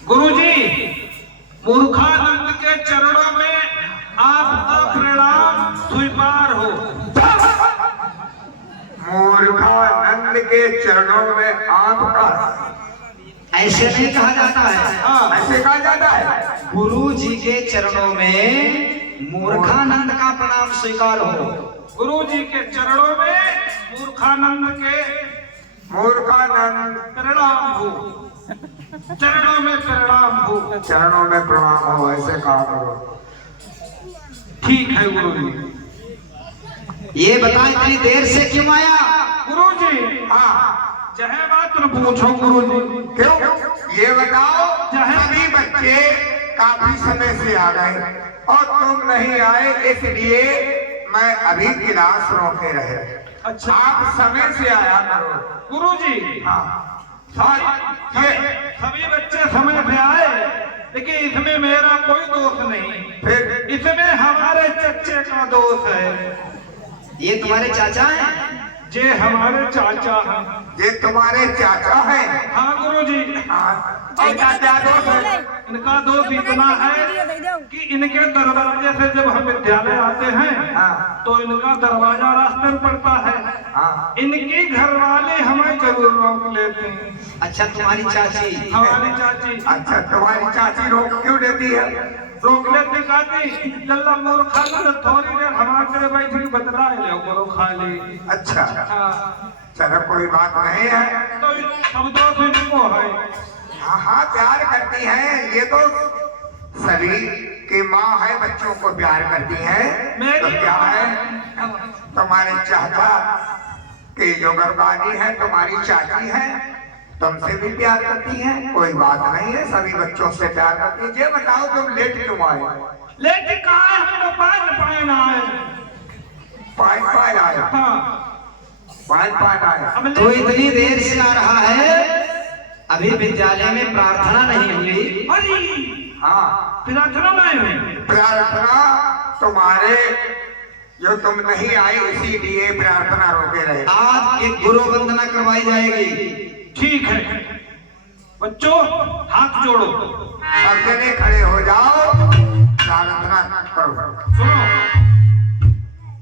गुरुजी, मूर्खानंद के चरणों में आपका प्रणाम स्वीकार हो। मूर्खानंद के चरणों में आपका ऐसे नहीं कहा जाता है। हाँ, ऐसे कहा जाता है। गुरु जी के चरणों में मूर्खानंद का प्रणाम स्वीकार हो। गुरु जी के चरणों में मूर्खानंद के प्रणाम हो। चरणों में प्रणाम हो। चरणों में प्रणाम हो, ऐसे कहा करो। ठीक है गुरु जी। ये बता इतनी देर से क्यों आया? गुरु जी, हाँ चाहे बात न पूछो गुरु जी। क्यों? ये बताओ। चाहे सभी बच्चे काफी समय से आ गए और तुम नहीं आए, इसलिए मैं अभी क्लास रोके रहे। अच्छा, आप समय से आया करो। गुरु जी, हाँ, ये सभी बच्चे समय से आए, लेकिन इसमें मेरा कोई दोष नहीं। फिर इसमें हमारे चच्चे का दोष है। ये तुम्हारे चाचा हैं? जे हमारे चाचा हैं। ये तुम्हारे चाचा हैं? हाँ गुरु जी। हाँ, इनका क्या दोष है? इनका दोष इतना है कि इनके दरवाजे से जब हम विद्यालय आते हैं, हाँ, तो इनका दरवाजा रास्ते में पड़ता है। हाँ, इनकी घरवाले हमें जरूर रोक लेते हैं। अच्छा, तुम्हारी चाची? हमारी चाची। अच्छा, तुम्हारी चाची रोक क्यों देती है? रोक लेते कहती लल्ला मोर खा लो, थोड़ी देर हमारे बैठ के बदला ले करो खाली। अच्छा, हाँ, चलो कोई बात नहीं है। तो सब दोष इनको है। हाँ हाँ, प्यार करती हैं। ये तो सभी की माँ है, बच्चों को प्यार करती है। तो क्या है, तुम्हारे चाचा की जो गर्भानी है तुम्हारी चाची है, तुमसे भी प्यार करती है। कोई बात नहीं है, सभी बच्चों से प्यार करती है। ये बताओ तुम लेट क्यों आए? लेकिन कहा हम लोग पान आए। पाए आए? हाँ, पाए आए। तो इतनी देर से आ रहा है, अभी विद्यालय में प्रार्थना नहीं हुई? अरे हाँ, प्रार्थना नहीं हुई। प्रार्थना तुम्हारे जो तुम नहीं आए इसीलिए प्रार्थना रोके रहे। आज एक गुरु वंदना करवाई जाएगी। ठीक है बच्चों, हाथ जोड़ो। सब जने खड़े हो जाओ, प्रार्थना करो। सुनो,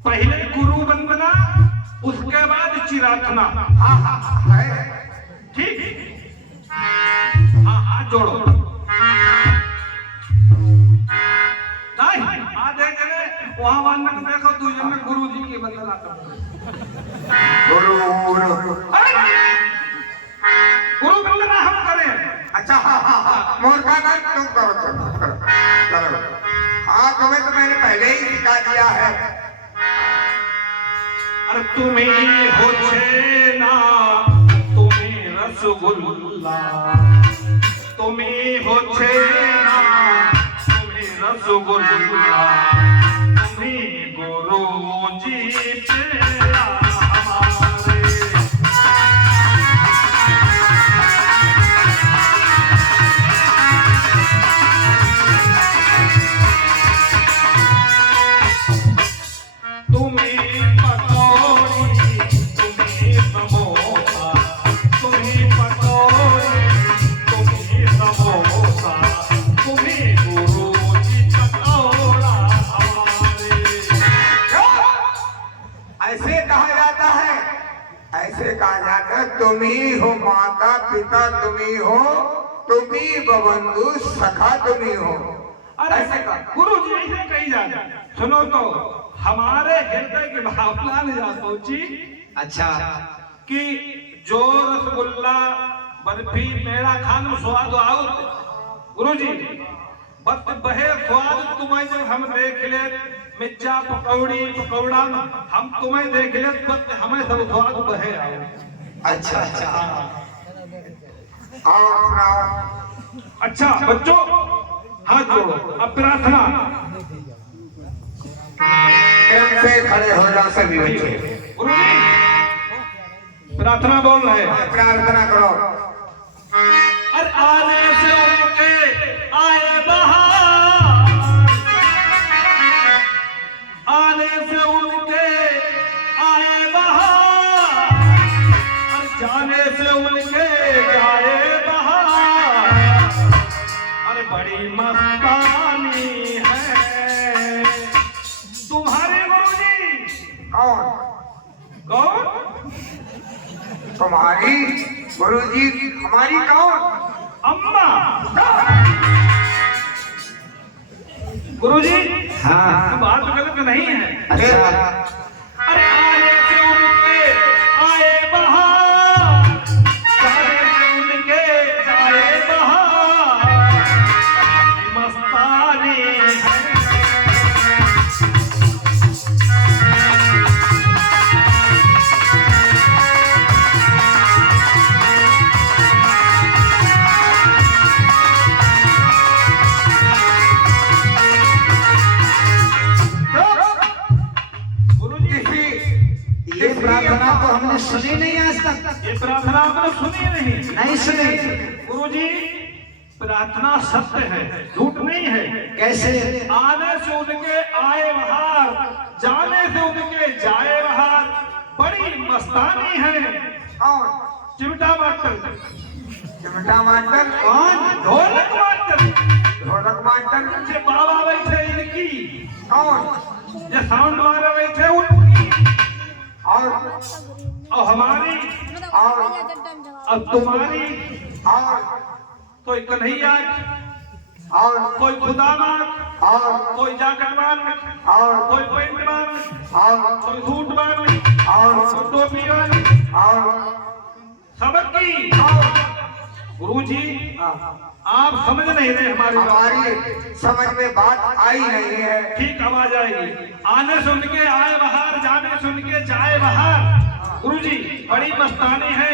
पहले गुरु वंदना, उसके बाद चिरार्थना। हाँ हाँ है। ठीक, हाँ हाथ जोड़ो। आधे जने वहां वाले को देखो, दूसरे में गुरु जी की वंदना करो। गुरु गुरु वंदना हम करें। अच्छा, हाँ हाँ हाँ, मूर्खानंद तुम करो, चलो। हाँ, तुम्हें तो मैंने पहले ही सिखा दिया है। अरे तुम्हें हो छेना, तुम्हें रसगुल्ला, तुम्हें हो छेना, तुम्हें रसगुल्ला, तुम्हें गुरु जी प्यारा हमारे। तुम्हें पकौड़ी, तुम्हें समोसा, तुम्हें पकौड़ी, तुम्हें समोसा, तुम्हें गुरु जी पकौड़ा हमारे। ऐसे कहा जाता है, ऐसे कहा जाता है। तुम ही हो माता पिता, तुम ही हो, तुम ही बंधु सखा, तुम ही हो। अरे ऐसे गुरु जी ऐसे कही जाता। सुनो तो, हमारे हृदय की भावना ने जा सोची। अच्छा, कि जो रसगुल्ला बर्फी मेरा खान स्वाद आओ गुरु जी, बस बहे स्वाद तुम्हें जब हम देख ले, मिर्चा पकौड़ी पकौड़ा हम तुम्हें देख ले, बस हमें सब स्वाद बहे आओ। अच्छा अच्छा, आओ सुनाओ। अच्छा बच्चों, हाथ जोड़ो, अब प्रार्थना। से खड़े हो जाओ सभी बच्चे। गुरु जी प्रार्थना बोल रहे हैं। प्रार्थना करो। अरे आने से उनके आए बहार, आने से उनके आए बहार, और जाने से उनके जाए बहार। बड़ी मस्तानी है तुम्हारे गुरुजी। कौन? कौन? तुम्हारी गुरुजी? हमारी कौन? अम्मा। गुरुजी हाँ बात गलत नहीं है। अच्छा अरे आने से उनके आए बहार, जाने से उनके जाए बहार, मस्तानी है। ये प्रार्थना तो हमने सुनी नहीं आज तक। ये प्रार्थना आपने सुनी नहीं? नहीं सुनी। गुरुजी प्रार्थना सत्य है, झूठ नहीं है। कैसे? आने से उनके आए बहार, जाने से उनके जाए बहार, बड़ी मस्तानी है। कौन? चिमटा मास्टर। चिमटा मास्टर? कौन? ढोलक मास्टर। ढोलक मास्टर? जे बाबा बैठे इनकी, कौन? जे साउंड वाले बैठे उनकी, और हमारी और तुम्हारी, और कोई कन्हैया, और कोई खुदामान, और कोई जागरमान, और कोई पेंटमान, और कोई सूटमान, और कोई टोपीवान, और सबकी। गुरुजी आप समझ नहीं रहे हमारी बात। हमारी समझ में बात आई नहीं है। ठीक आवाज आएगी। आने सुन के आए बहार, जाने सुन के जाए बहार। गुरुजी बड़ी मस्तानी है।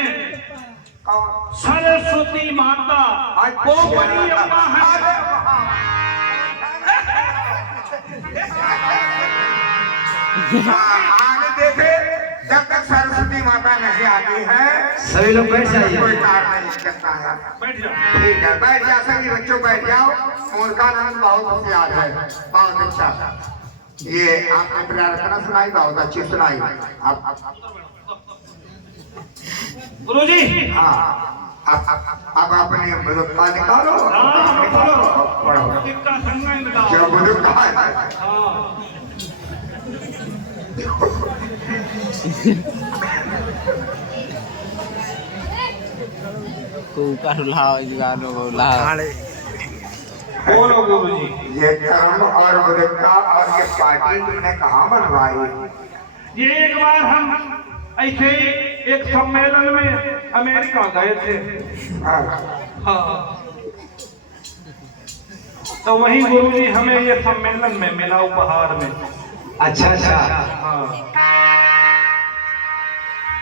कौन? सरस्वती माता वो बड़ी अम्मा है। आगे देखे, जब तक सरस्वती माता नहीं आती है सभी लोग बैठ जाइए। कोई कार्य नहीं करता है। बैठ जाओ। ठीक है, बैठ जाओ सभी बच्चों, बैठ जाओ। मूर्खानंद बहुत होशियार है, बहुत अच्छा। ये आपने प्रार्थना सुनाई, बहुत अच्छी सुनाई। गुरुजी हाँ, अब अपने बुजुर्गा निकालो, पढ़ो। किसका संज्ञा निकालो। जो बुजुर्ग है हाँ। बोलो गुरुजी। ये कर्म और बुजुर्गा और ये पार्टी तुमने कहाँ बनवाई? ये एक बार हम ऐसे ही एक सम्मेलन में अमेरिका गए थे। हाँ। तो वही गुरुजी हमें ये सम्मेलन में मिला, उपहार में। अच्छा अच्छा। हाँ।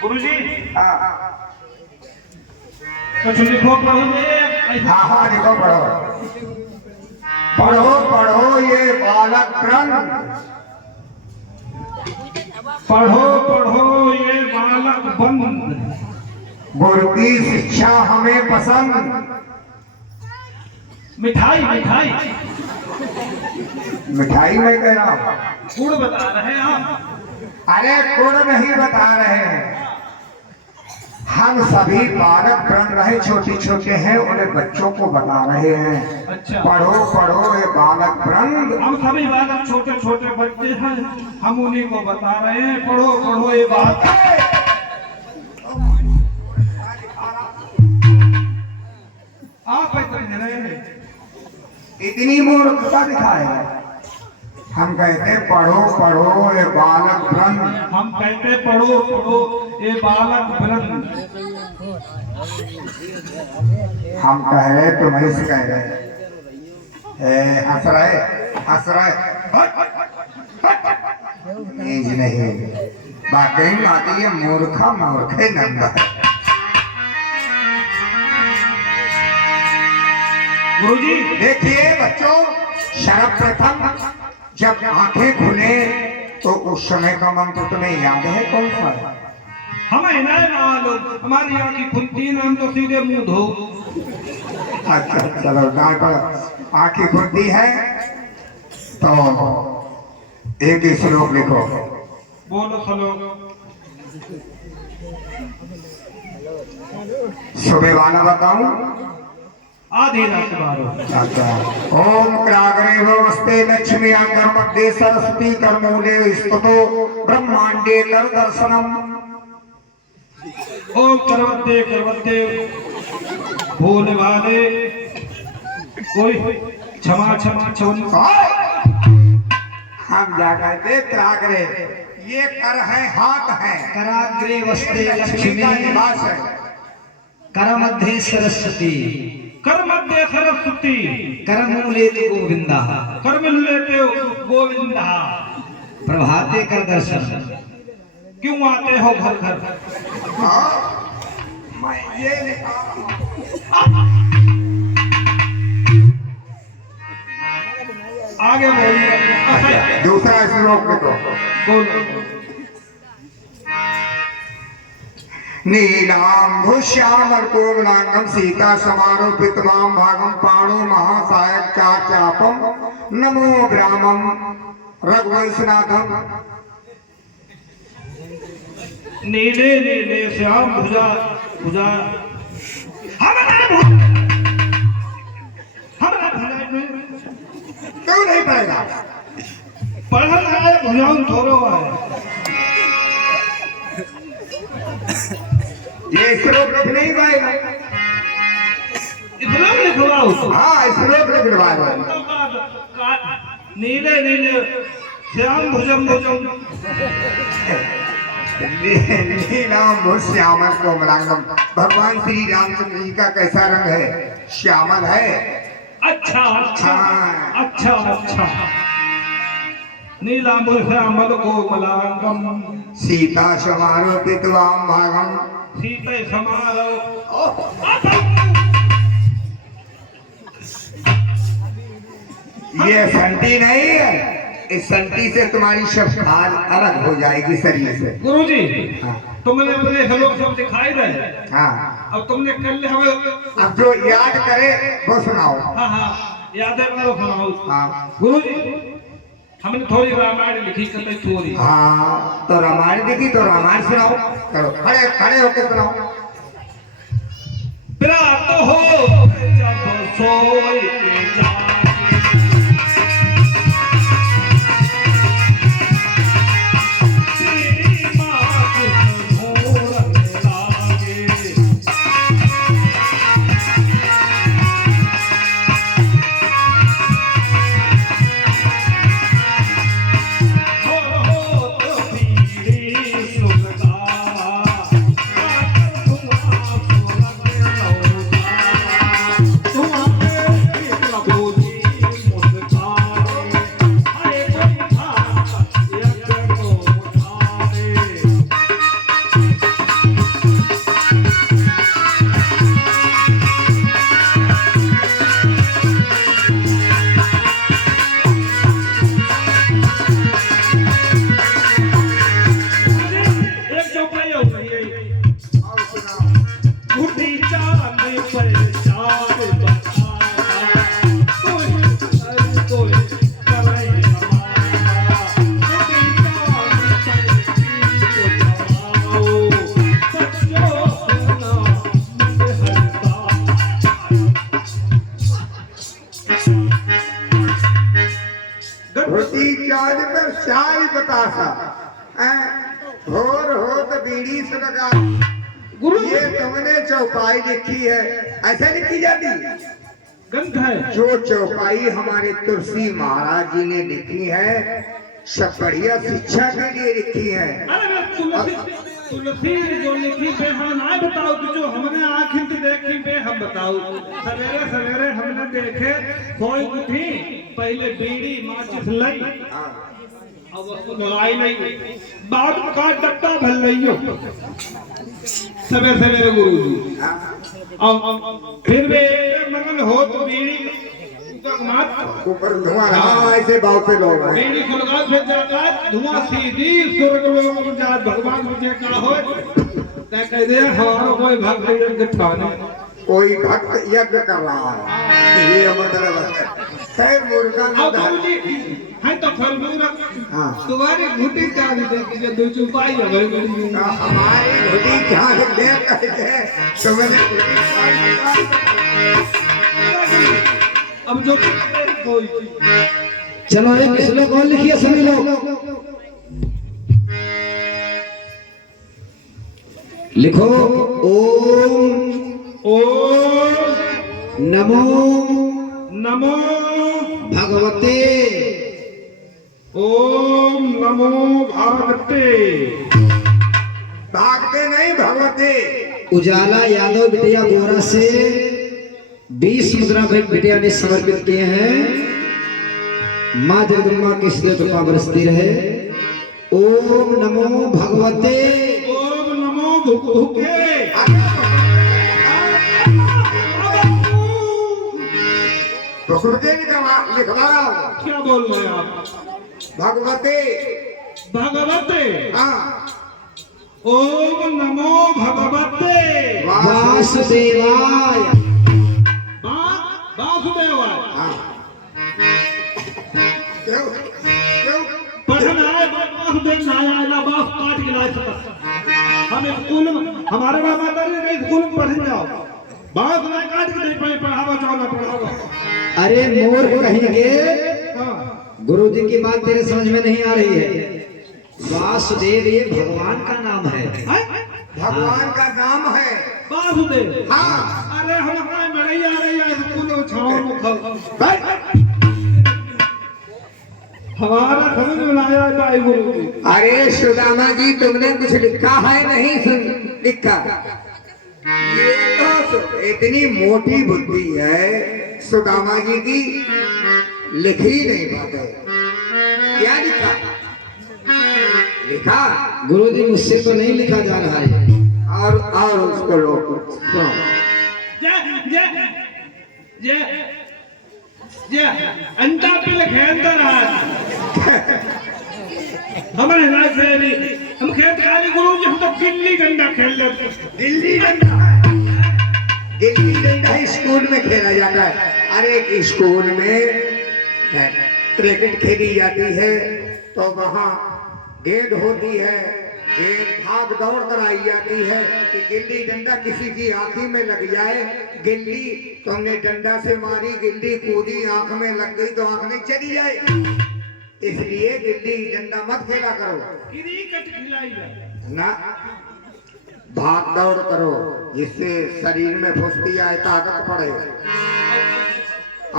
गुरुजी कुछ लिखो प्रभु। हाँ हाँ लिखो, पढ़ो पढ़ो पढ़ो ये बालक ग्रंथ, पढ़ो पढ़ो ये बालक बंद, गुरु की शिक्षा हमें पसंद। मिठाई मिठाई मिठाई में कह रहा हूँ। गुड़ बता रहे हैं आप। अरे गुण नहीं बता रहे हैं, हम सभी बालक बन रहे, छोटे छोटे हैं, उन्हें बच्चों को बता रहे हैं। अच्छा। पढ़ो पढ़ो ये बालक वृंद। हम सभी बालक छोटे छोटे बच्चे हैं, हम उन्हीं को बता रहे हैं, पढ़ो पढ़ो ये बात। आप समझ रहे हैं? इतनी मूर्खता दिखाए। हम कहते पढ़ो पढ़ो ये बालक वृंद। हम कहते पढ़ो पढ़ो ये बालक वृंद। हम कह रहे तुम ऐसे कह रहे, हंस रहे हंस रहे। नहीं, वाकई में आती है मूर्खा मूर्खे नंदा। गुरुजी देखिए बच्चों, सर्वप्रथम जब आंखें खुले तो उस समय का मंत्र तुम्हें याद है कौन सा है? हमें नहीं मालूम, हमारी आंखें खुलती है, हम तो सीधे मुंह धो। अच्छा चलो, आंखें खुलती है तो एक ही श्लोक लिखो। बोलो श्लोक। सुबह वाला बताऊं? आधी रात 12। अच्छा। ओम क्राग्रे वस्ते लक्ष्मी कर्मध्ये सरस्वती कर्मूले स्तुतो ब्रह्मांडे कर दर्शनम। ओम करवते भोले वाले कोई क्षमा हम जाकर देख क्राग्रे, ये कर है, हाथ है, कराग्रे वस्ते लक्ष्मी का निवास है, करमध्ये सरस्वती कर मध्य सरस्वती करमूले गोविंदा कर्मूले गोविंदा। प्रभाते कर दर्शन। क्यों आते हो घर घर? हाँ, मैं ये आगे बोलिए। दूसरा श्लोक में तो बोलो। नीलांभुश्यामल कोमलांगम सीता समारोपित वाम भागम पाणो महासायक चापम नमो ब्राह्मम रघुवंशनाथम। नीले नीले श्याम भुजा भुजा क्यों नहीं पड़ेगा? पढ़ल है भुजाऊं थोड़ो है। ये श्लोक लिख नहीं पाएगा। इतना लिखवाओ। हाँ, श्लोक लिखवा। नीले नीले श्याम भुजम भुजम नीलांब श्यामल कोमलांगम। भगवान श्री रामचंद्र जी का कैसा रंग है? श्यामल है। अच्छा अच्छा हाँ। अच्छा अच्छा। नीलांब श्यामल कोमलांगम सीता समारोपित वाम भागम। सीते समारोह। ये संटी नहीं है, इस संटी से तुम्हारी शब्दाल अलग हो जाएगी शरीर से। गुरुजी, हाँ। तुमने अपने लोग सब दिखाई दे। हाँ, अब तुमने कल हमें अब जो याद करे वो सुनाओ। हाँ हाँ याद है करो सुनाओ। हाँ गुरुजी, हमने थोड़ी रामायण लिखी कल थोड़ी। हाँ, तो रामायण देखी तो रामायण सुनाओ। चलो खड़े खड़े होके सुनाओ। प्रात हो जब सोए जागे, तेरी माँ किस घोर लागे। हो तो पीड़ी सुखदा, आकर धुआं सुलग लौटा। धुआं पे प्रभुजी मुस्काने, आए कोई हाथ यज्ञ को उठाए। एक चौपाई हो गई है। और सुनाओ। उठी चांद पर चाँद बताया, कोई करे हमारा। उठी चांद पर गीत जमाओ, सच्चो सुना मन हरता। धोती चाँद पर चाय बतासा, भोर हो तो बीड़ी से लगा। गुरु ये तुमने चौपाई लिखी है, ऐसे लिखी जाती है। ग्रंथ है। जो चौपाई हमारे तुलसी महाराज जी ने लिखी है, सब बढ़िया शिक्षा के लिए लिखी है। अरे तुलसी जो लिखी बे हम ना बताओ कि जो हमने आँखिं से देखी बे हम बताओ। सवेरे सवेरे हमने देखे सोई उठी, पहले बीड़ी माचिस लाई, अब उसको लड़ाई नहीं, बाद का डट्टा भल रही हो सवेरे सवेरे गुरु जी। अब फिर वे मगन हो तो बीड़ी मत ऊपर धुआं रहा, ऐसे भाव से लोग हैं। बीड़ी खुलगा फिर जाता धुआं सीधी स्वर्ग लोक में जा। भगवान मुझे का हो तय कह दे हमारो कोई भक्त यज्ञ ठाने, कोई भक्त यज्ञ कर रहा है, ये मतलब है। खैर मुर्गा अब गुरुजी है तो फल मूरा। हाँ। तुम्हारी घुटी क्या देखिए दो चुपाई है भाई मेरी। हमारी घुटी क्या देख करके तुमने घुटी अब जो कोई चलो एक श्लोक और लिखिए सभी लोग। लिखो ओम ओम नमो नमो भगवते ओम नमो भागवते भागते नहीं भगवते। उजाला यादव बिटिया गोरा से 20 मुद्रा बिटिया ने समर्पित किए हैं। माँ जगदम्बा की सदैव कृपा बरसती रहे। ओम नमो भगवते ओम नमो भुके भगवते लिखवा रहा हूं। क्या बोल रहे हैं आप? भगवते भगवते हाँ ओम नमो भगवते वासुदेवाय वासुदेवाय। हाँ। क्यों क्यों पढ़ना है वासुदेव नारायण ना बास काट के लाए सकता। हम स्कूल में हमारे बाबा दादी स्कूल में पढ़ने जाओ बास ना काट के नहीं पढ़ावा जाओ ना पढ़ावा। अरे मोर कहेंगे हाँ गुरु जी की बात तेरे समझ में नहीं आ रही है। वासुदेव ये भगवान का नाम है। भगवान का नाम है वासुदेव। हाँ। अरे हम हमारे मरैया रैया स्कूल छाओ मुख हमारा समझ में आया था गुरु जी। अरे सुदामा जी तुमने कुछ लिखा है नहीं लिखा। ये तो इतनी मोटी बुद्धि है सुदामा जी की लिख ही नहीं पाते। क्या लिखा लिखा गुरु जी मुझसे तो नहीं लिखा जा रहा है। और उसको लोग सुनो। जे अंडा पे लिखे अंदर आज हमारे ना खेली हम खेत खाली गुरु जी हम तो गिल्ली डंडा खेल लेते। गिल्ली डंडा गिल्ली डंडा स्कूल में खेला जाता है। अरे स्कूल में क्रिकेट खेली जाती है तो वहाँ गेंद होती है। गेंद भाग दौड़ कर आई जाती है कि गिल्ली डंडा किसी की आंखी में लग जाए। गिल्ली तुमने डंडा से मारी गिल्ली कूदी आंख में लग गई तो आंख नहीं चली जाए। इसलिए गिल्ली डंडा मत खेला करो। क्रिकेट खिलाई जाए ना भाग दौड़ करो जिससे शरीर में फुर्ती आए ताकत पड़े।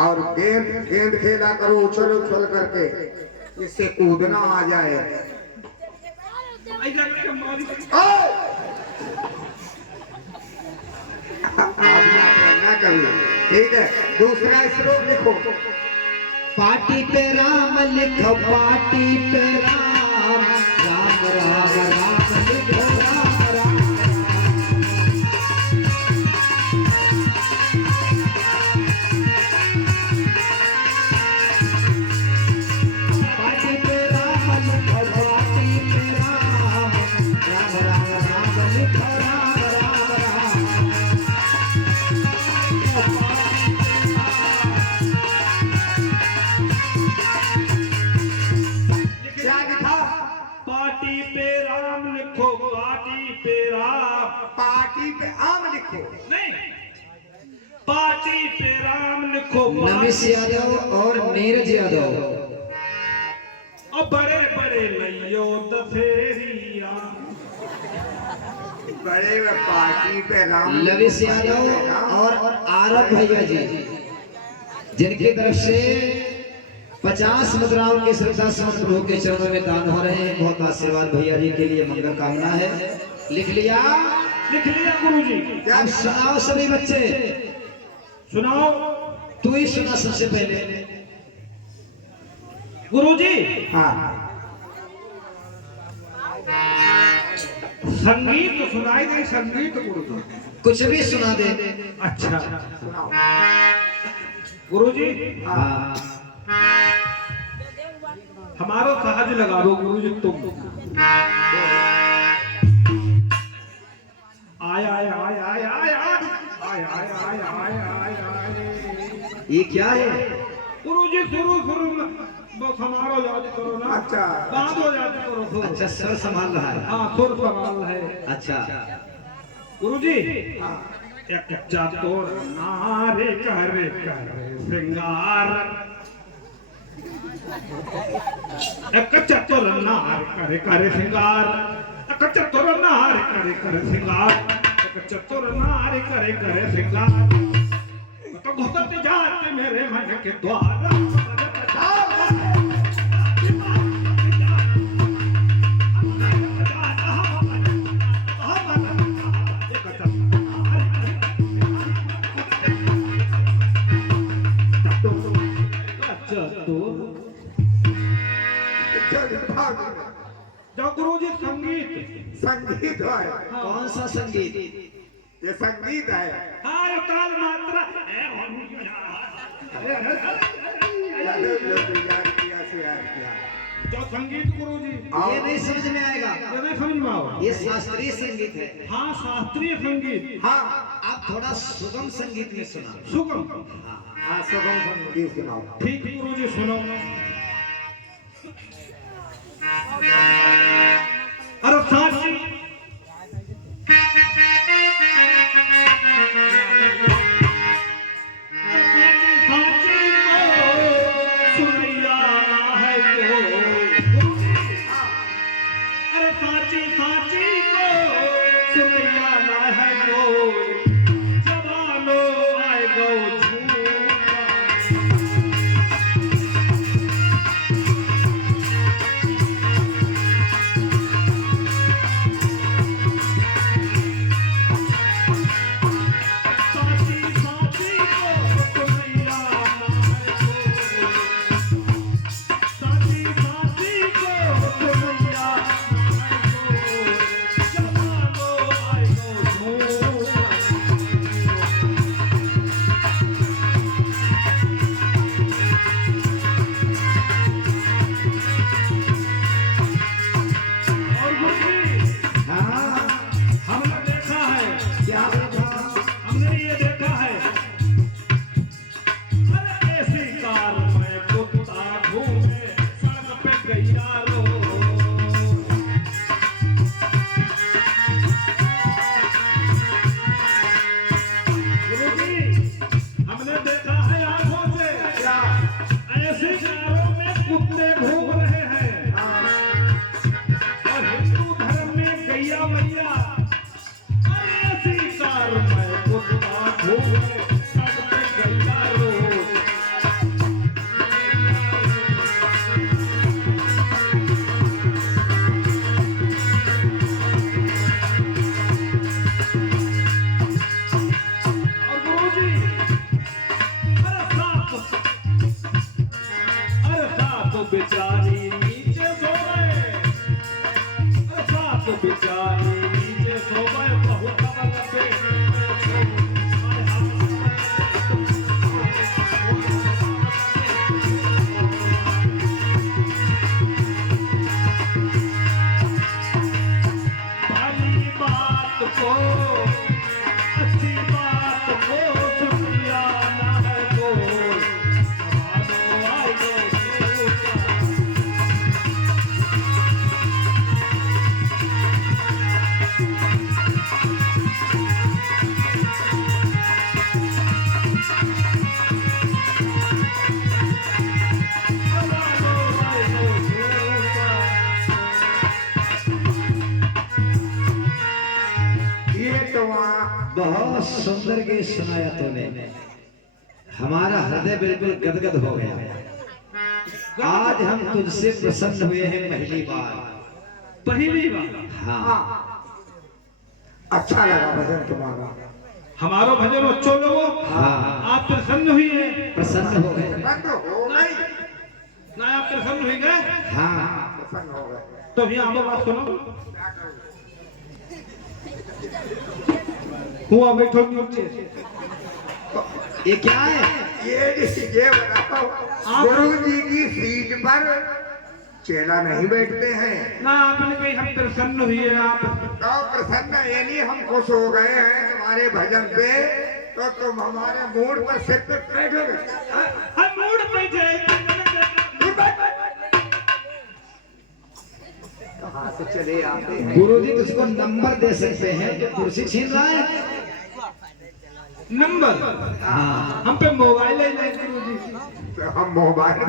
और गेंद खेला करो उछल उछल करके जिससे कूदना आ जाए। ऐसा करके मारी ना कभी ठीक है। दूसरा श्लोक लिखो। पाटी पे राम लिखो पाटी पे राम राम राम राम लिखो राम राम पाटी पे राम लिखो पाटी पे राम राम राम राम लिखो राम राम राम क्या लिखा? पार्टी पे राम लिखो पार्टी पे राम। पार्टी पे आम लिखो। नहीं पार्टी पे राम लिखो नमिश यादव और नीरज यादव और बड़े बड़े लइयो दशेरी राम। बड़े पार्टी पे राम लविश यादव और आरब भैया जी जिनकी तरफ से 50 मुद्राओं के श्रद्धा समस्त प्रभु के चरणों में दान हो रहे हैं। बहुत आशीर्वाद भैया जी के लिए मंगल कामना है। लिख लिया गुरु जी। अब सुनाओ सभी बच्चे सुनाओ तू ही सुना सबसे पहले। गुरु जी हाँ संगीत तो सुनाई नहीं संगीत गुरु जी कुछ भी सुना दे। अच्छा सुनाओ। गुरु जी हाँ हमारा सहज लगा दो गुरु जी तुम। आय आय आय आय आय आय आय आय आय आय आय। ये क्या है? गुरु जी शुरू शुरू में बस हमारा याद करो ना। अच्छा बाद हो याद करो सुर। अच्छा सर संभाल रहा है। हाँ सुर सवाल है। अच्छा गुरु जी एक चतुर नारे करे करे श्रृंगार एक चतुर नार करे करे श्रृंगार एक चतुर नार करे करे श्रृंगार एक चतुर नार करे करे श्रृंगार तो घुसत जाते मेरे मन के द्वार गुरु जी संगीत संगीत है। कौन सा संगीत? ये संगीत है। हाँ ये ताल मात्रा जो संगीत गुरु जी ये नहीं समझ में आएगा, ये नहीं समझ में आओ। ये शास्त्रीय संगीत है। हाँ शास्त्रीय संगीत। हाँ आप थोड़ा सुगम संगीत में सुना। सुगम हाँ सुगम संगीत सुनाओ। ठीक गुरु जी सुनो। अरे साची बहुत सुंदर गीत सुनाया तूने, हमारा हृदय बिल्कुल गदगद हो गया। आज हम तुझसे प्रसन्न हुए हैं पहली बार। पहली बार? हाँ। अच्छा लगा भजन तुम्हारा। हमारो भजन बच्चों लोगों। हाँ। आप प्रसन्न हुई है? प्रसन्न हो गए। प्रसन्न हो गई ना? आप प्रसन्न हुई गए? हाँ प्रसन्न हो गए। तो भी आप बात सुनो। हुआ बैठो नीचे। ये क्या है? ये बताओ, गुरु जी की सीट पर चेला नहीं बैठते हैं ना? आपने कही हम प्रसन्न हुई है। आप तो प्रसन्न यानी हम खुश हो गए हैं तुम्हारे भजन से, तो तुम हमारे मूड पर सिर पे बैठोगे। हम मूड बैठे। कहाँ से चले आते हैं? गुरु जी तुझको नंबर दे सकते हैं, जो कुर्सी छीन रहा है। नंबर हाँ हम पे मोबाइल है नहीं गुरुजी। तो हम मोबाइल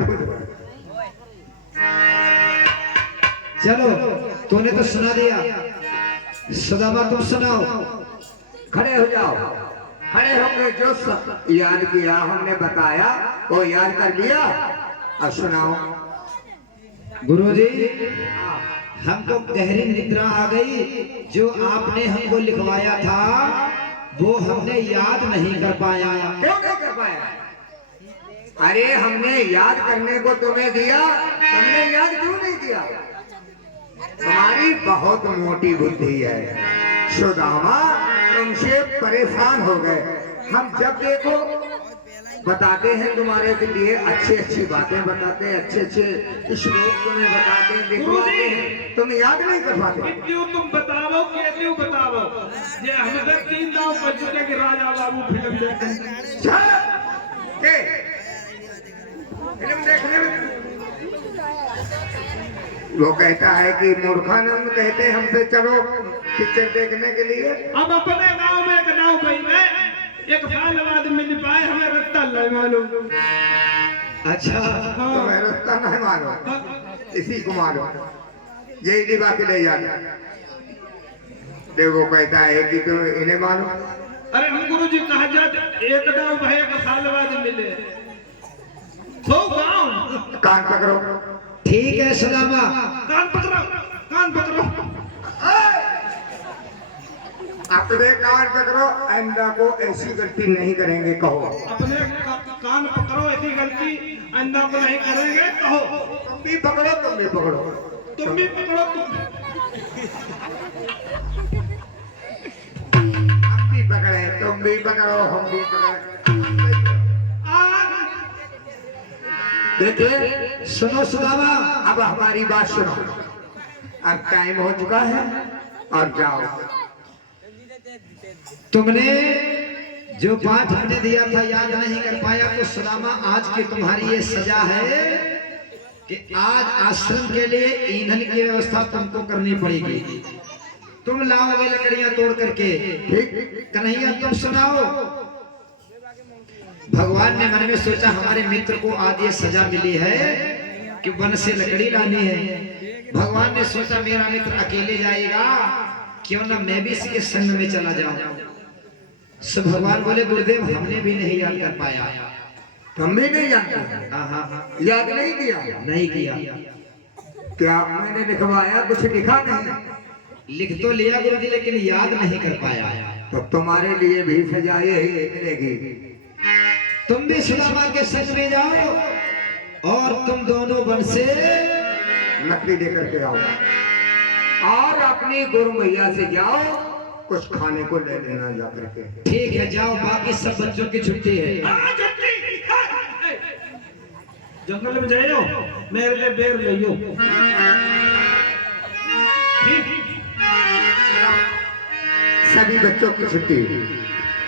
चलो तूने तो सुना दिया, सुदामा तुम सुनाओ। खड़े हो जाओ, खड़े होकर जो सब याद किया हमने बताया वो याद कर लिया। अब सुनाओ। गुरुजी हमको गहरी निद्रा आ गई, जो आपने हमको लिखवाया था वो हमने याद नहीं कर पाया। क्यों नहीं कर पाया? अरे हमने याद करने को तुम्हें दिया, तुमने याद क्यों नहीं किया? तुम्हारी बहुत मोटी बुद्धि है सुदामा, तुमसे परेशान हो गए। हम जब देखो बताते हैं तुम्हारे के लिए, अच्छी अच्छी बातें बताते हैं, अच्छे अच्छे श्लोक तुम्हें बताते हैं, दिखवाते हैं, तुम याद नहीं कर पाते। क्यों तुम बताओ, क्यों बताओ? ये हमें 3 दांव बज चुके कि राजा बाबू फिल्म देखें। के फिल्म देखने में वो कहता है कि मूर्खानंद कहते हैं हमसे चलो पिक्चर देखने के लिए। अब अपने गांव में एक नाव गई है, एक साल बाद मिल पाए, हमें रास्ता नहीं मालूम। अच्छा तुम्हें रास्ता नहीं मालूम, इसी को मालूम, यही दिवा के ले जाना। देखो कहता है कि तुम इन्हें मालूम। अरे हम गुरुजी कहा जाते एक दाव भाई एक साल बाद मिले तो गांव। कान पकड़ो। ठीक है सुदामा। कान पकड़ो, कान पकड़ो। अपने कान पकड़ो, आइंदा को ऐसी गलती नहीं करेंगे कहो। अपने कान पकड़ो, ऐसी गलती आइंदा को नहीं करेंगे कहो। तुम भी पकड़ो, तुम भी पकड़ो, तुम भी पकड़ो, हम भी पकड़े, तुम भी पकड़ो, हम भी पकड़े। देखिए सुनो सुदामा, अब हमारी बात सुनो। अब टाइम हो चुका है और जाओ। तुमने जो पाठ हमने दिया था याद नहीं कर पाया, तो सुदामा आज की तुम्हारी ये सजा है कि आज आश्रम के लिए ईंधन की व्यवस्था तुमको करनी पड़ेगी। तुम लाओगे लकड़ियां तोड़ करके। ठीक। कन्हैया तुम सुनाओ। भगवान ने मन में सोचा हमारे मित्र को आज ये सजा मिली है कि वन से लकड़ी लानी है। भगवान ने सोचा मेरा मित्र अकेले जाएगा, क्यों ना मैं भी इसके संग में चला जाऊं। सो भगवान बोले गुरुदेव हमने भी नहीं याद कर पाया। तुम भी नहीं जानते? हाँ याद नहीं किया? नहीं किया। क्या मैंने लिखवाया? कुछ लिखा नहीं? लिख तो लिया गुरुजी, लेकिन याद नहीं कर पाया। तो तुम्हारे लिए भी सजा यही मिलेगी। तुम भी सुदामा के संग में जाओ और तुम दोनों वन से लकड़ी लेकर के आओ और अपनी गुरु मैया से जाओ, कुछ खाने को ले लेना जा करके। ठीक है जाओ, बाकी सब बच्चों की छुट्टी है। जंगल में जाइयो, मेरे लिए बेर लियो। सभी बच्चों की छुट्टी।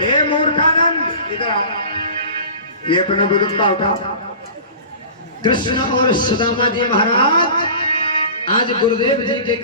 ए मूर्खानंद इधर आ, ये अपना बुजुर्ग उठा। कृष्ण और सुदामा जी महाराज आज गुरुदेव जी के